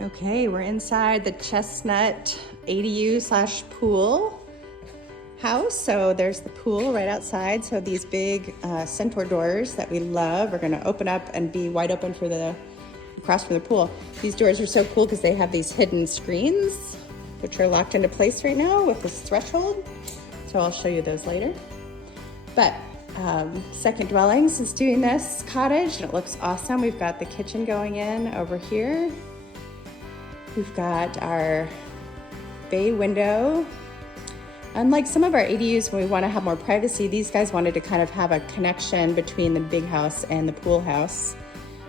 Okay, we're inside the Chestnut ADU/pool house. So there's the pool right outside. So these big centaur doors that we love are gonna open up and be wide open for across from the pool. These doors are so cool because they have these hidden screens, which are locked into place right now with this threshold. So I'll show you those later. But Second Dwellings is doing this cottage and it looks awesome. We've got the kitchen going in over here. We've got our bay window. Unlike some of our ADUs when we want to have more privacy, these guys wanted to kind of have a connection between the big house and the pool house.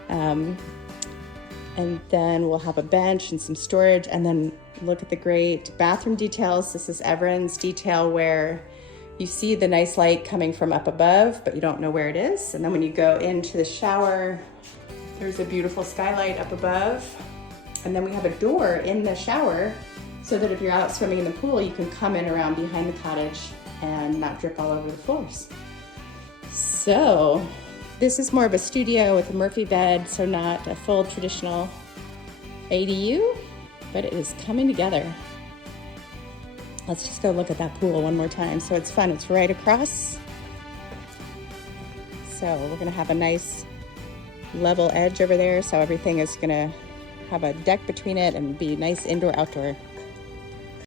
And then we'll have a bench and some storage, and then look at the great bathroom details. This is Everett's detail where you see the nice light coming from up above, but you don't know where it is. And then when you go into the shower, there's a beautiful skylight up above. And then we have a door in the shower so that if you're out swimming in the pool, you can come in around behind the cottage and not drip all over the floors. So this is more of a studio with a Murphy bed, so not a full traditional ADU, but it is coming together. Let's just go look at that pool one more time. So it's fun, it's right across. So we're gonna have a nice level edge over there, so everything is gonna have a deck between it and be nice indoor outdoor.